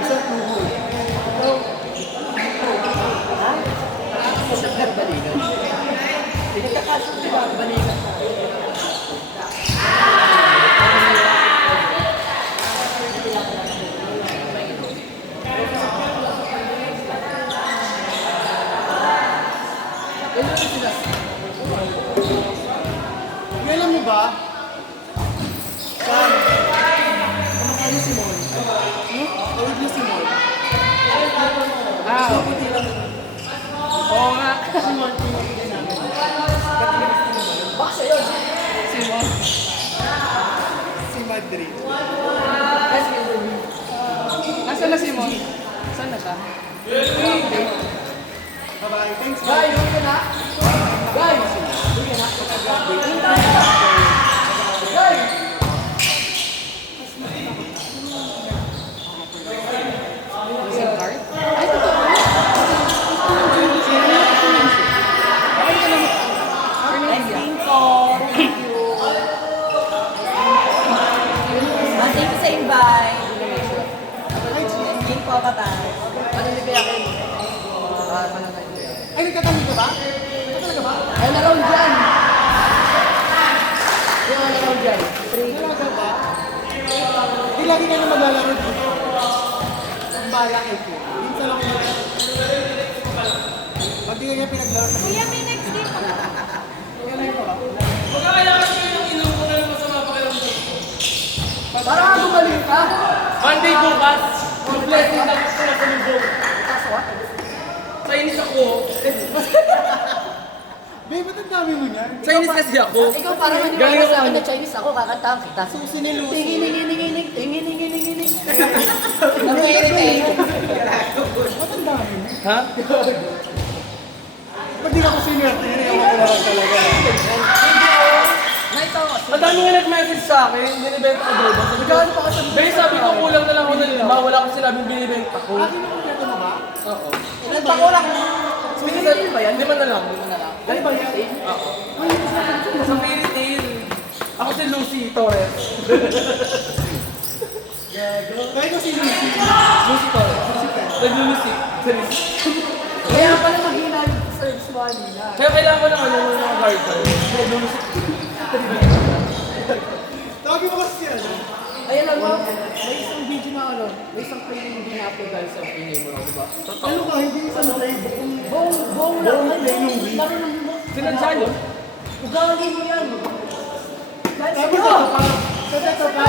Isang tubo. Isang balikan. Pinagkakasok diba? Balikan. Alam mo ba? Saan? Kumakain si Mon. Tawid niya si Mon. Oo nga. Si Mon, pinakita namin. Baka siya yun. Simon. Si Madrid. Nasaan na Simon? Saan na siya? Bye-bye. Thanks, Guys, guys. uwi ka na? Guys! Uwi ka na? Guys! SIM card? Ay, totoo. Thank you. Thank you sa invite. Thank you po, Katay. Ano yung biyakin? Mananay ko yan. Ay, nagkatabi ka ba? Ito talaga ba? Ay, laraw dyan! Yung laraw dyan. Talaga ba? Di lagi ka na maglalaro dito. Ang bala kay ko. Minsan lang yun. Pag di ka niya pinaglaro sa Kuya, may next game pa. Kaya na yun ba? Para ka bumalik ka? Monday bukas, yung blessing na gusto na sa lubog. Chinese ako. Babe, ba't ang dami mo niyan? Chinese kasi ako. Ikaw parang Galing maniwala ako sa akin ano. na Chinese ako, kakantahan kita. Susi ni Lucy. Tinginingininginig, tinginingininginig. Nang-irritate. Ba't ang dami mo? Ha? Ba't di ka ko sinwerte yun? Ewan ko naman talaga. Ang dami nga nag-message sa akin, binibenta ko daw ba? Sabi ko, Gaano pa ka sa Bay, sabi ko kulang na lang ako ng lima, wala akong sinabing binibenta ko. Akin mo kompleto mo ba? Oo. Nagpa ko lang. Binibenta ba yan? Lima na lang. Ano ba yan? Oo. Sa retail. Ako si Lucy Torres. Kaya ko si Lucy. Lucy Torres. Nag-Lucy. Kaya pala mahina yung search mo nila. Kaya kailangan ko ng ano, ng mga garter. Nag-Lucy. Tawagin mo kasi siya. Ay, alam mo, may isang video na ano, may isang play na hindi na-upload dahil sa ingay mo, di ba? Ano ka? Hindi isa na tayo. Bong lang. Buong play nung week. Laro ng mo. Sinadya yun? Ugali mo yan. Guys, Tapos ito. ito pa. Ito pa.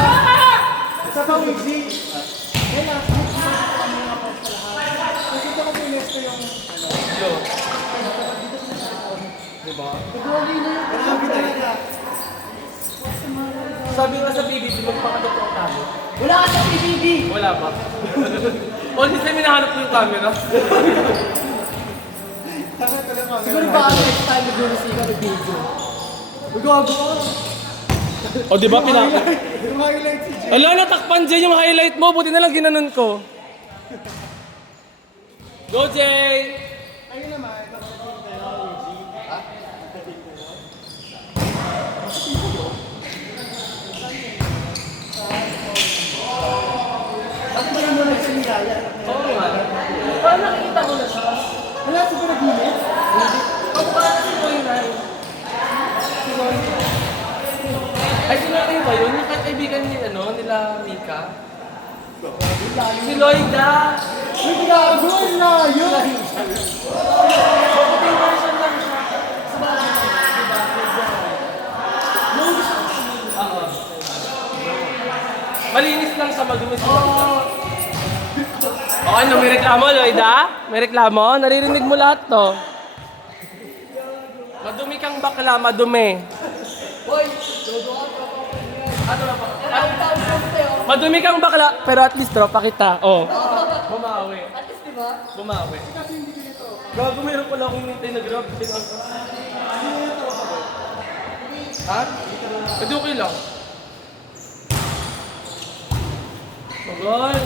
Ito pa, Wiggy. Kaya na, kasi ito ko pinesto yung Yo. Diba? Ugali na yan. grabe talaga. Sabi nga sa PBB, magpakatotoo tayo. Wala ka sa PBB. Wala ba? Only time hinahanap ko yung camera. Tama talaga. Siguro ba next time mag-release ka ng video? Magago ka. O di ba Yung highlight si Jay. Ala, natakpan Jay yung highlight mo. Buti na lang ginanon ko. Go Jay! Ayun naman, nakapagpapin tayo, Wiggy. Ha? Nakapagpapin tayo. Bakit ba yung muna sa nilaya? Oo nga. Paano nakikita mo na siya? Wala siguro nag-inis? Pag paano si Boy Rai? Ay, si Loy ba yun? Yung kaibigan ni, ano, nila Mika? Si Loida! Uy, gago! Ang layo! Puting version lang siya. Oo. Malinis lang sa madumi si Loida. O ano, may reklamo, Loida? May reklamo? Naririnig mo lahat to. Madumi kang bakla, madumi. Hoy, dodo ka pa. Ano na pa? Ang tawag ko sa'yo. Madumi kang bakla, pero at least tropa kita. Oh. Bumawi. At least, di ba? Bumawi. Gago, meron pala akong hinintay na grab. Ha? Pwede okay lang. Magal.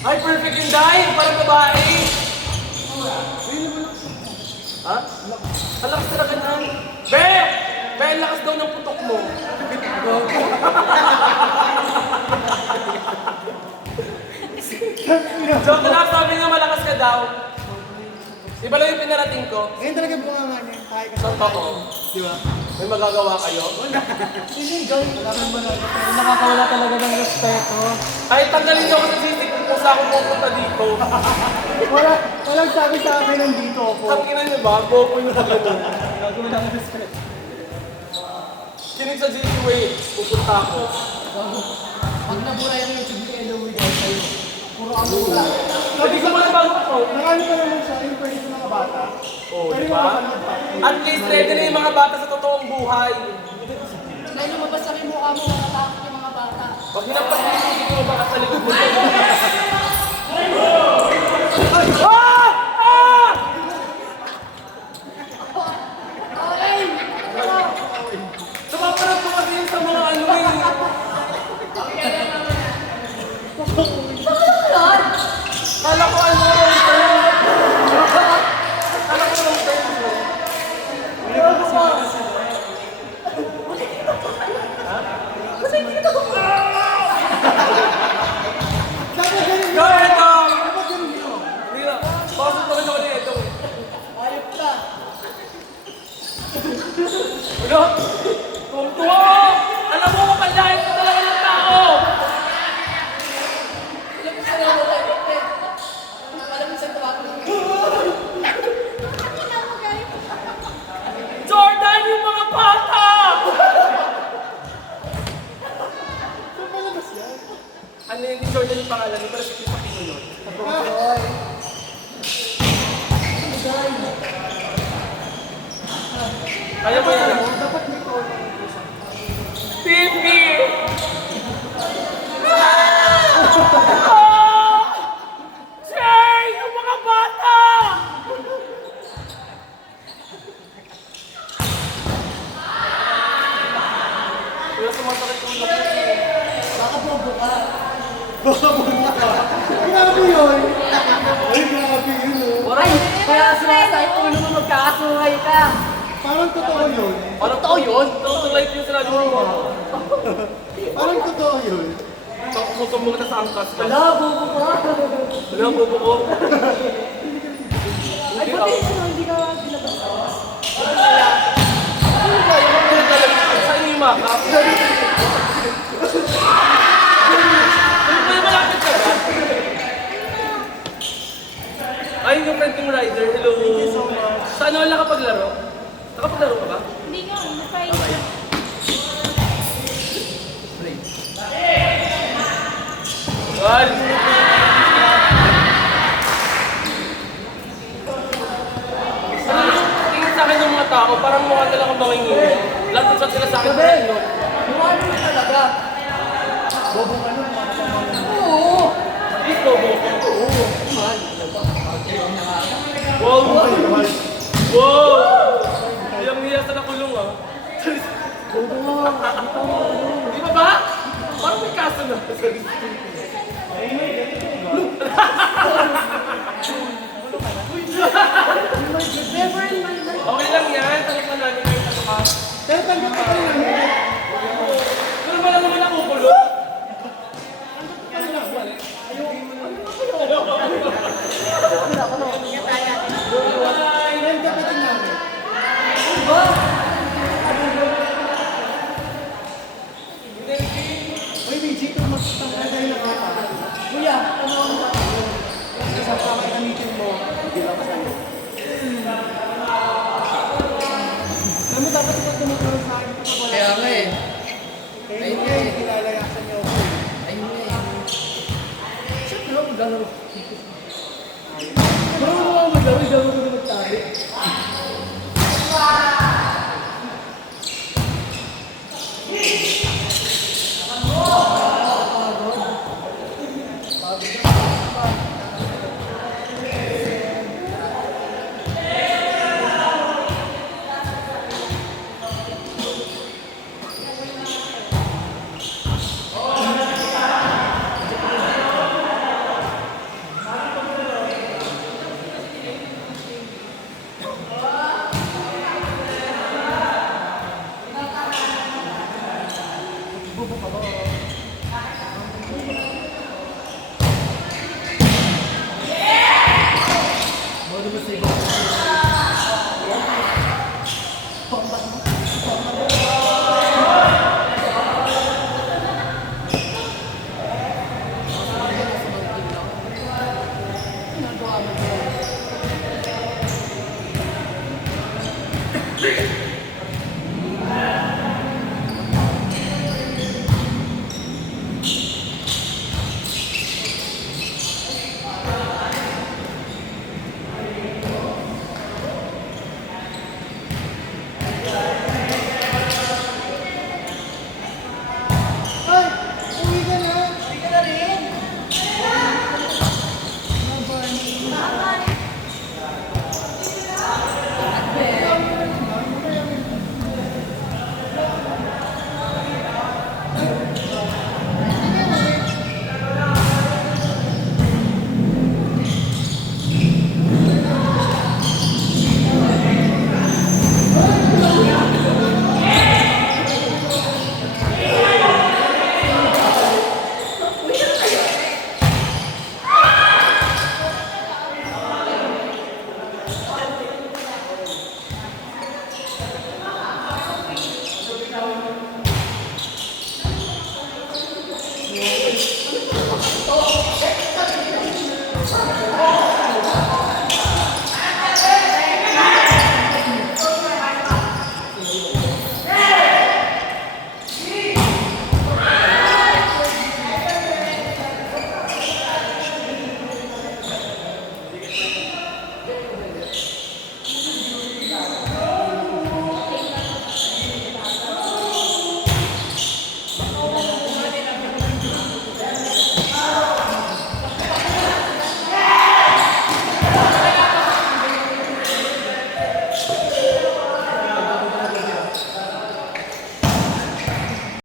Ay, perfect yung dahil. Parang babae. Ha? Alakas talaga na. Be! May ang lakas daw ng putok mo. Joke lang, sabi niya malakas ka daw. Iba lang yung pinarating ko. Ngayon talaga bunga nga niya. Tayo ka. Totoo. Di ba? May magagawa kayo? Nakakawala talaga ng respeto. Kahit tanggalin niyo ako sa CCTV kung saan ako pupunta dito. Walang sabi sa akin nandito ako. Tangkinan niyo ba? Bobo yung mga ganun. Gagawin lang ang respeto. Kinig sa GC pupunta ako. Pag nabura yung YouTube ni Eloy guys sa'yo, puro ang mura. Sabi ko mga bago ako. Nakano pa naman siya, yung pwede sa mga bata. Oo, di ba? At least ready na yung mga bata sa totoong buhay. Dahil lumabas sa mukha mo, matatakot yung mga bata. Pag hinampas mo yung hindi mo baka sa likod mo. Okay! Sumaparap ko kasi yun sa mga ano eh. Kala ko ano wrong turn. Kala ko wrong turn. Go ahead, Tom! Hindi na. Pasok ko rin ako na ito. Ayop ka! Ano? Tungtuwa! Alam mo, mapalain ko talaga ng tao! Alam mo sa'yo, wala yung pet. Alam mo sa'yo, tawag mo. Jordan, yung mga bata! Ano yung Jordan yung pangalan niya? Pero si Pino yun. Kaya mo yan. Dapat may call. Pipi! Jay! Yung mga bata! Kuya, sumasakit ulo ko. Baka bobo ka. Baka bunga ka. Grabe yun. Ay, grabe yun. Oh. Ay, kaya sumasakit ulo mo, magkakasuhay ka. Parang totoo yun. Parang totoo yun? Totoo like yung sinabi mo. Parang totoo yun. Susumbong kita sa angkas ka. Wala, bobo ka. Wala, bobo ko. Ay, pati hindi ka ginabas. Sa inyo yung makap. Ano ba yung malapit ka ba? Ay, yung friend kong rider. Hello. Saan wala nakapaglaro? Nakapaglaro ka ba? Hindi nga, na-fight. Ay! Tingin sa akin ng mga tao, parang mukha nila akong mangingin. Lahat ng chat sila sa akin. Ano? Mukha mo talaga. Bobo ka nun, mga kapamalan. Oo. Please, bobo. Oo. Man. Wow! Ay, mahal. Wow! Hiyang-hiya sa nakulong ah. Bobo nga. Di ba ba? Parang may kaso na. Never in my life. Okay lang yan. Tanong na namin kayo ano ka. Pero tanggap ka rin namin. Pero wala naman ako kulo. Pero dapat namin. Ba? Uy, BG, kung magtanggal tayo na kata, Kuya, ano ang kasi sa pakakamitin mo, hindi lang sa'yo. Alam mo, dapat ikaw tumutulong sa akin kapag wala. Kaya nga eh. Kaya hindi kayo kilalayasan niyo ako. Ayun nga eh. Siyempre ako gano'n. Marunong ako maglaro, gano'n ko na magtabi.